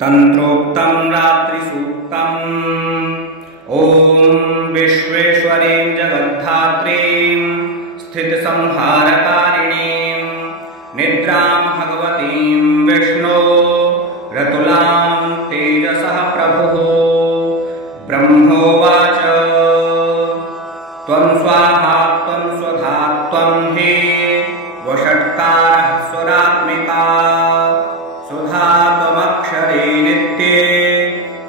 तंत्रोक्तं रात्रिसूक्तम्। ॐ विश्वेश्वरीं जगद्धात्रीं स्थितिसंहारकारिणीं निद्रां भगवतीं विष्णो रतुलां तेजसः प्रभुः। ब्रह्मोवाच त्वं स्वाहा त्वं स्वधा त्वं हि वषट्कारः स्वरात्मिका। सुधा त्वमक्षरे नित्ये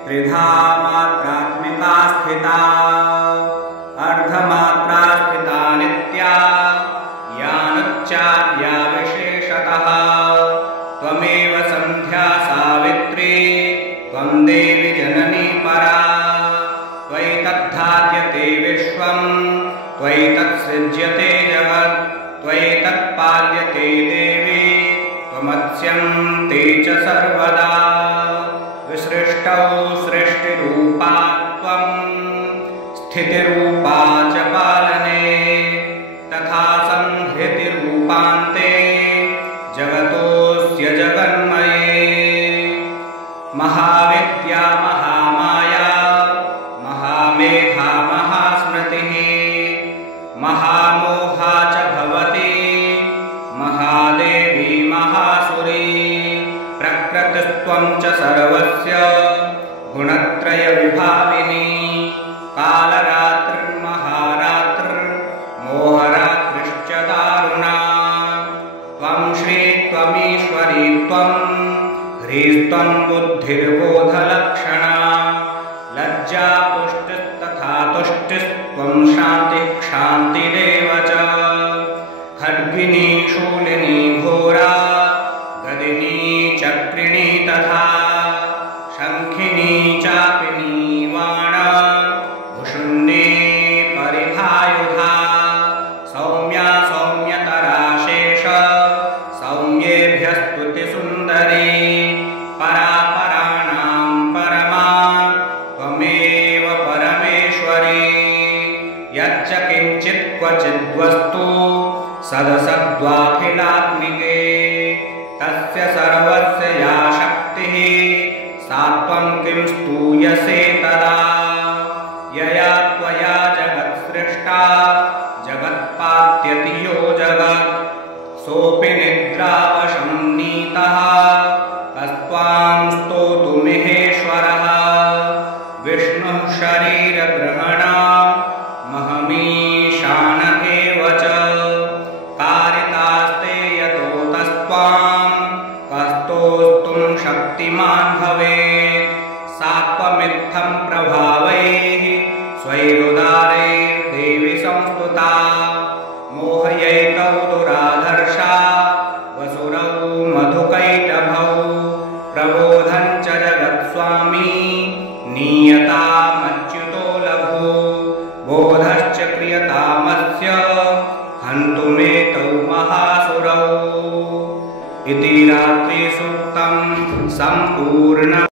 त्रिधा मात्रात्मिका स्थिता। अर्धमात्रा स्थिता नित्या यानुच्चार्या विशेषतः। त्वमेव सन्ध्या सावित्री त्वं देवी जननी परा। त्वयि तद्धार्यते विश्वं त्वयि तत्सृज्यते जगत्। त्वयि तत्पाल्यते देवी त्वमत्स्यन्ते च सर्वदा। विसृष्टौ सृष्टिरूपा त्वं स्थितिरूपा च पालने। तथा संहृतिरूपान्ते जगतोऽस्य जगन्मये। महाविद्या महामाया महामेधा महास्मृतिः महामोहा च भवति महादेवी महासुरी। प्रकृतिस्त्वं च सर्वस्य गुणत्रयविभाविनी। कालरात्रिर्महारात्रिर्मोहरात्रिश्च दारुणा। त्वं श्री त्वमीश्वरी त्वं ह्रीस्त्वं बुद्धिर्बोधलक्षणा। लज्जा पुष्टिस्तथा तुष्टिस्त्वं शान्तिः क्षान्तिरेव च। खड्गिनी शूलिनी घोरा गदिनी चक्रिणी तथा। शङ्खिनी चापिनी वाण भुषुण्डी परिधायुधा। सौम्या सौम्यतरा शेष सौम्येभ्यस्तुतिसुन्दरी। परा पराणां परमा त्वमेव परमेश्वरी। यच्च किञ्चित् क्वचिद्वस्तु सदसद्वाखिलात्मिके। तस्य सर्वस्य या शक्तिः सा त्वं किं स्तूयसे तदा। यया त्वया जगत्सृष्टा जगत्पात्यति यो जगत्। सोऽपि निद्रावशं नीतः कस्त्वां स्तोतुमिहेश्वरः। विष्णुः शरीरग्रहण महमीशान एव च। कारितास्ते यतोतस्त्वां कस्तोस्तुं शक्तिमान् भवेत्। सा त्वमित्थं प्रभावैः स्वैरुदारैर्देवि संस्तुता। मोहयैतौ दुराधर्षा वसुरौ मधुकैटभौ। प्रबोधं च जगत्स्वामी नीयतामच्युतो लघु। बोधश्च क्रियतामस्य हन्तुमेतौ महासुरौ। इति रात्रिसूक्तं सम्पूर्णम्।